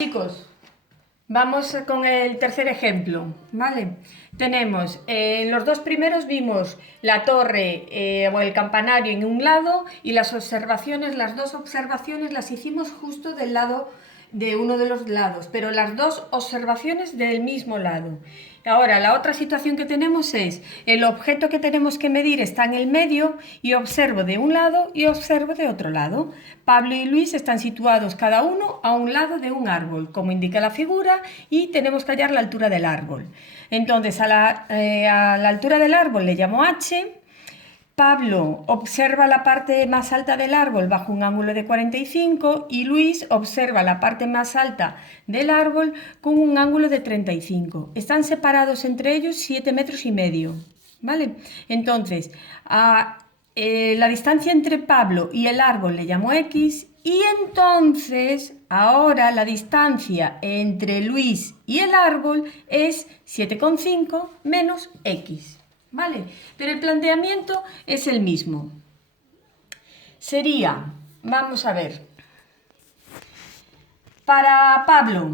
Chicos, vamos con el tercer ejemplo, ¿vale? Tenemos, en los dos primeros vimos la torre o el campanario en un lado y las dos observaciones las hicimos justo del lado de uno de los lados, pero las dos observaciones del mismo lado. Ahora, la otra situación que tenemos es, el objeto que tenemos que medir está en el medio y observo de un lado y observo de otro lado. Pablo y Luis están situados cada uno a un lado de un árbol, como indica la figura, y tenemos que hallar la altura del árbol. Entonces, a la altura del árbol le llamo H. Pablo observa la parte más alta del árbol bajo un ángulo de 45 y Luis observa la parte más alta del árbol con un ángulo de 35. Están separados entre ellos 7,5 metros, ¿vale? Entonces, la distancia entre Pablo y el árbol le llamo X y entonces ahora la distancia entre Luis y el árbol es 7,5 menos X. ¿Vale? Pero el planteamiento es el mismo. Sería, vamos a ver, para Pablo,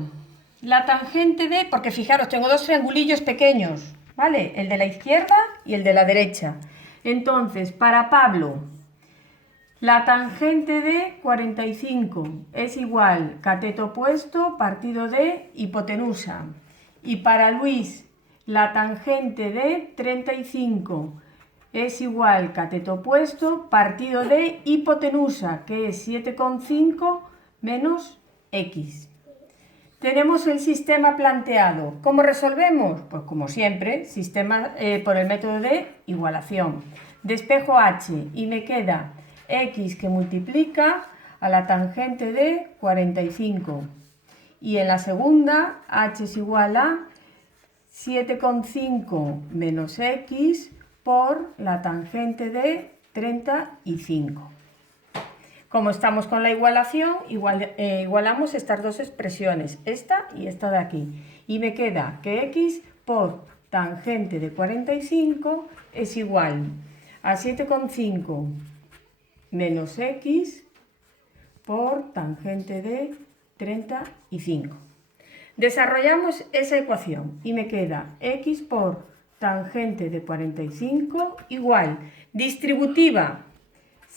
la tangente de, porque fijaros, tengo dos triangulillos pequeños, ¿vale? El de la izquierda y el de la derecha. Entonces, para Pablo, la tangente de 45 es igual cateto opuesto partido de hipotenusa. Y para Luis, la tangente de 35 es igual cateto opuesto partido de hipotenusa, que es 7,5 menos X. Tenemos el sistema planteado. ¿Cómo resolvemos? Pues como siempre, sistema por el método de igualación. Despejo H y me queda X que multiplica a la tangente de 45. Y en la segunda, H es igual a 7,5 menos X por la tangente de 35. Como estamos con la igualación, igualamos estas dos expresiones, esta y esta de aquí. Y me queda que X por tangente de 45 es igual a 7,5 menos X por tangente de 35. Desarrollamos esa ecuación y me queda X por tangente de 45 igual distributiva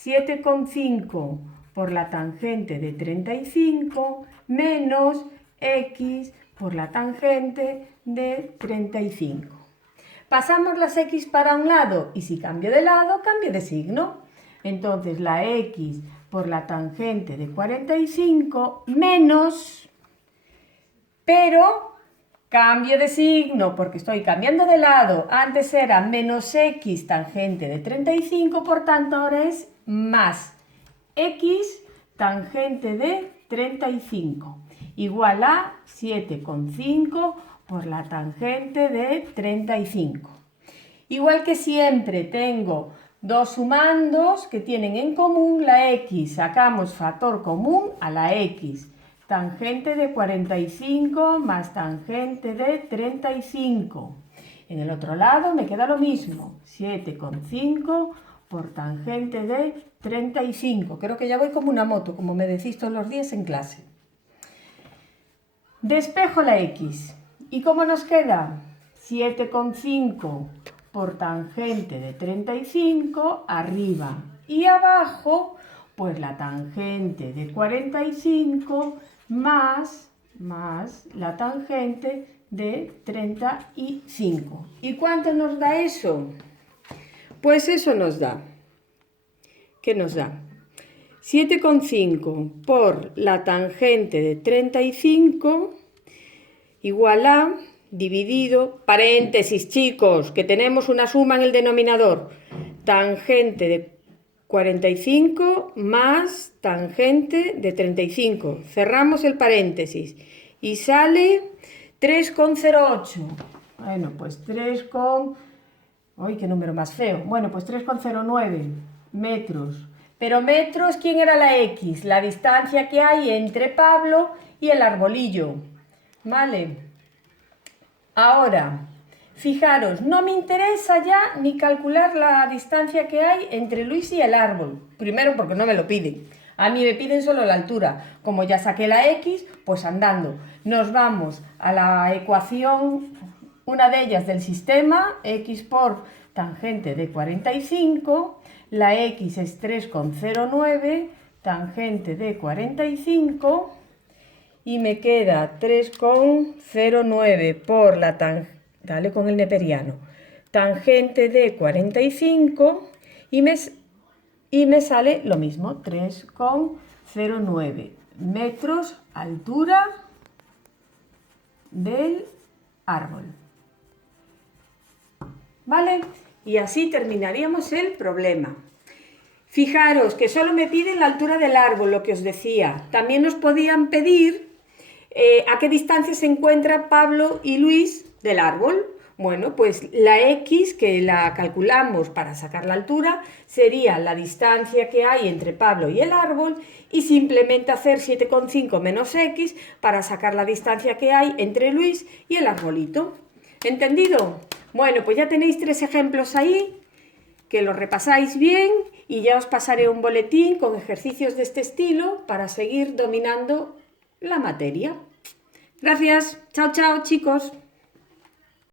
7,5 por la tangente de 35 menos X por la tangente de 35. Pasamos las X para un lado y si cambio de lado, cambio de signo. Entonces la X por la tangente de 45 menos... Pero cambio de signo porque estoy cambiando de lado. Antes era menos X tangente de 35, por tanto ahora es más X tangente de 35. Igual a 7,5 por la tangente de 35. Igual que siempre tengo dos sumandos que tienen en común la X. Sacamos factor común a la X. Tangente de 45 más tangente de 35. En el otro lado me queda lo mismo, 7,5 por tangente de 35. Creo que ya voy como una moto, como me decís todos los días en clase. Despejo la X. ¿Y cómo nos queda? 7,5 por tangente de 35 arriba y abajo, pues la tangente de 45 más la tangente de 35. ¿Y cuánto nos da eso? Pues eso nos da, ¿qué nos da? 7,5 por la tangente de 35 igual a, dividido, paréntesis chicos, que tenemos una suma en el denominador, tangente de 45 más tangente de 35. Cerramos el paréntesis y sale 3,08. Bueno, pues 3 con... ¡Ay, qué número más feo! Bueno, pues 3,09 metros. Pero metros, ¿quién era la X? La distancia que hay entre Pablo y el arbolillo. ¿Vale? Ahora... Fijaros, no me interesa ya ni calcular la distancia que hay entre Luis y el árbol. Primero porque no me lo piden. A mí me piden solo la altura. Como ya saqué la x, pues andando. Nos vamos a la ecuación, una de ellas del sistema, x por tangente de 45, la x es 3,09, tangente de 45, y me queda 3,09 por la tangente, dale con el neperiano, tangente de 45, y me sale lo mismo, 3,09 metros altura del árbol. ¿Vale? Y así terminaríamos el problema. Fijaros que solo me piden la altura del árbol, lo que os decía. También nos podían pedir a qué distancia se encuentran Pablo y Luis del árbol. Bueno, pues la x, que la calculamos para sacar la altura, sería la distancia que hay entre Pablo y el árbol, y simplemente hacer 7,5 menos x para sacar la distancia que hay entre Luis y el arbolito. ¿Entendido? Bueno, pues ya tenéis 3 ejemplos ahí, que los repasáis bien, y ya os pasaré un boletín con ejercicios de este estilo para seguir dominando la materia. Gracias. Chao, chao, chicos.